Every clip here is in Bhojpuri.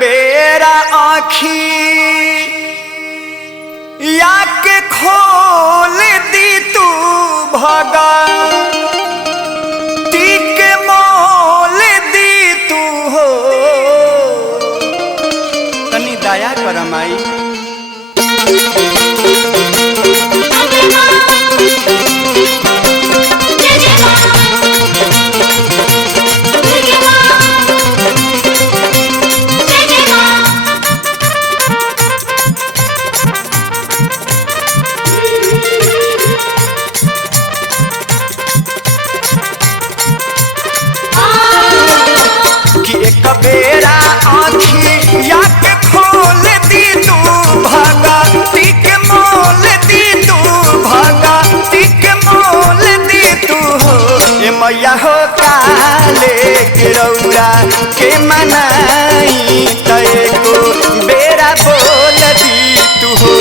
बेरा आँखी या के खोल दी तू भगा टीक मोल दी तू हो तनी दया कर माई। एक बेरा आँखी या के खोल दी तू भागा टिक मोल दी तू भागा टिक मोल दी तू हो ए मैया हो काले के रौरा के मनाई तय को बेरा बोल दी तू हो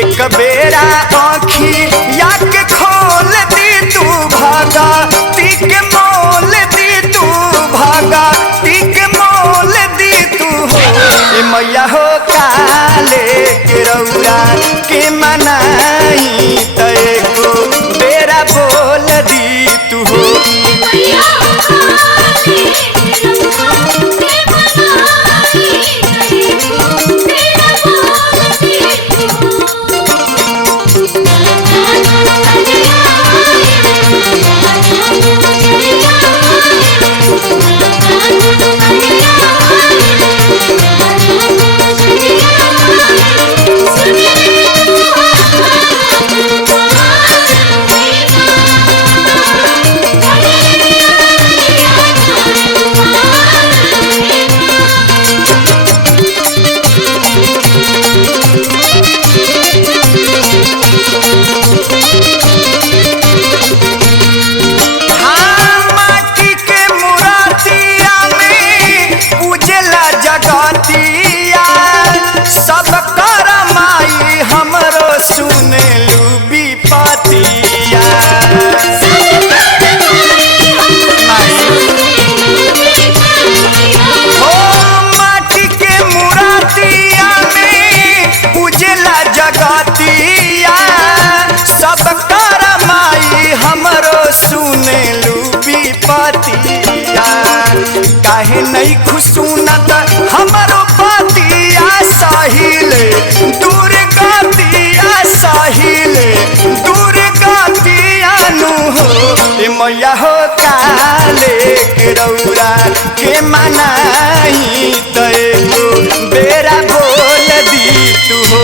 एक बेरा आँखी या के खोल दी तू भागा टिक मोल दी तू भागा टिक मोल दी तू हो ए मैया हो काले के रौरा के मनाई तय को बेरा बोल दी तू हो काहे नहीं खुशूनत हमारो पतिया साहिल दूर गातिया साहिल दूर गातिया नु हो ए मैया हो काले के रौरा के मनाई तय को बेरा बोल दी तू हो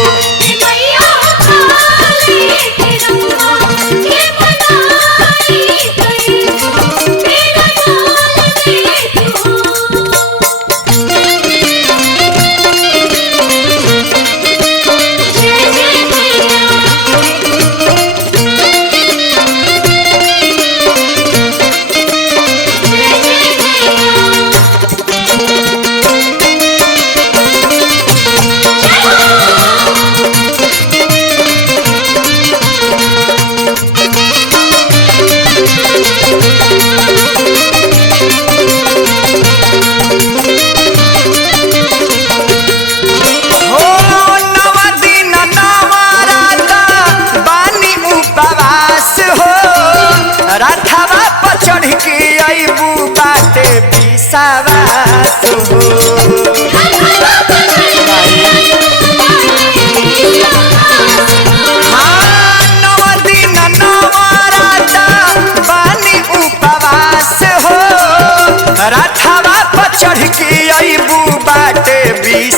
रथवा पर चढ़ के अबू बाटे विश्वास हो